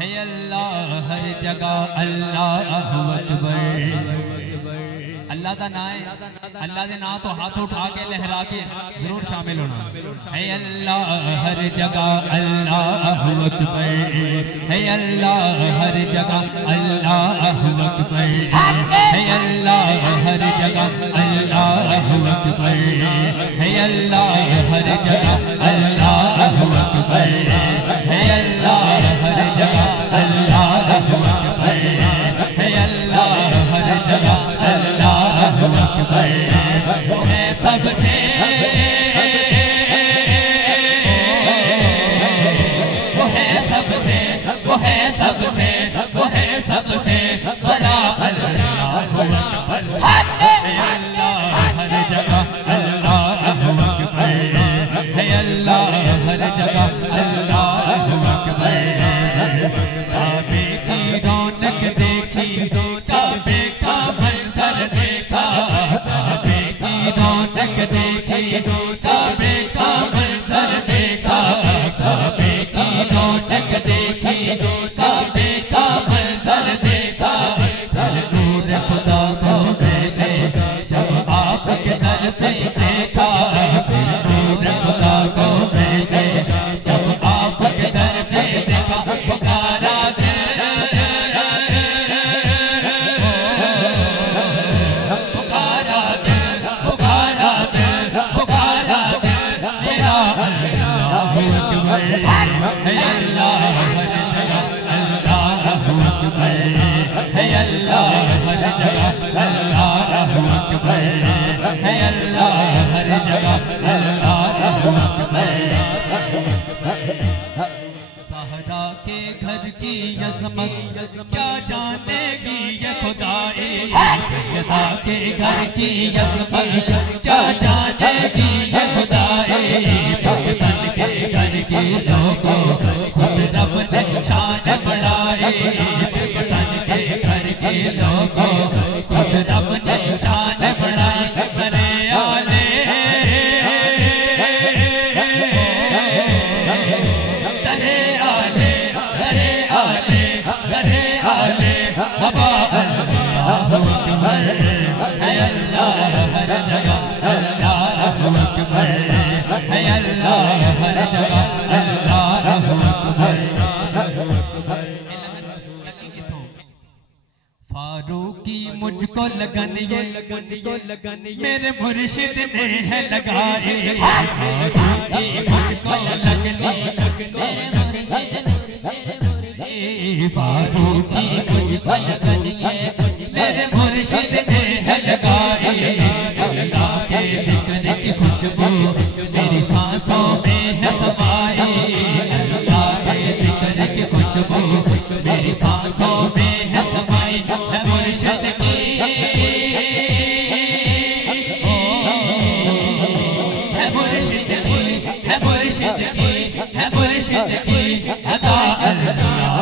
है अल्लाह हर जगह अल्लाह अकबर। अल्लाह का नाम है, अल्लाह के नाम तो हाथ उठा के लहरा के जरूर शामिल होना। है अल्लाह हर जगह अल्लाह अकबर, है अल्लाह हर जगह अल्लाह अकबर, है अल्लाह हर जगह अल्लाह अकबर, है अल्लाह हर जगह अल्लाह अकबर, है अल्लाह हर जगह अल्लाह अकबर, है अल्लाह हर जगह अल्लाह अकबर। वो है सबसे वो है सबसे वो है सबसे वो है सबसे बड़ा अल्लाह अकबर। है अल्लाह हर जगह अल्लाह अकबर, है अल्लाह हर जगह अल्लाह अकबर। काबे की रौनक देखी, काबे का मंजर देखा, काबे की रौनक देखी, काबे का मंजर देखा, काबे की रौनक देखी, काबे का मंजर देखा। नूर खुदा को मैंने जब आपके दर पे देखा, नूर खुदा को मैंने जब आपके दर पे देखा। पुकारा पुकारा पुकारा पुकारा मेरा अल्लाह अकबर। है अल्लाह हर जगह अल्लाह अकबर, है अल्लाह हर जगह अल्लाह अकबर, है अल्लाह हर जगह अल्लाह अकबर। ज़हरा के घर की अज़मत क्या जानेगी ये खुदाई, सैयदा के घर की अज़मत क्या जानेगी ये खुदाई। बन के घर के लोगों खुद रब ने शान बढ़ाई, बन के घर के लोगों खुद रब ने शान बढ़ाई। करे आले करे आले करे आले करे आले बाबा अल्लाह अकबर। है अल्लाह हर जगह अल्लाह अकबर, है अल्लाह हर जगह अल्लाह अकबर। फारूकी मुझको लगन ये मेरे मुर्शिद ने है लगाई, फारूकी मुझको लगन मेरे मुर्शिद फारूकी मुझको लगन ये मेरे मुर्शिद ने है लगाई। अल्लाह के जिक्र की खुशबू मेरी सांसों में है समाई, अल्लाह के जिक्र की खुशबू मेरी सांसों में है समाई। है मुर्शिद की है मुर्शिद की है मुर्शिद की है मुर्शिद की अदा अल्लाह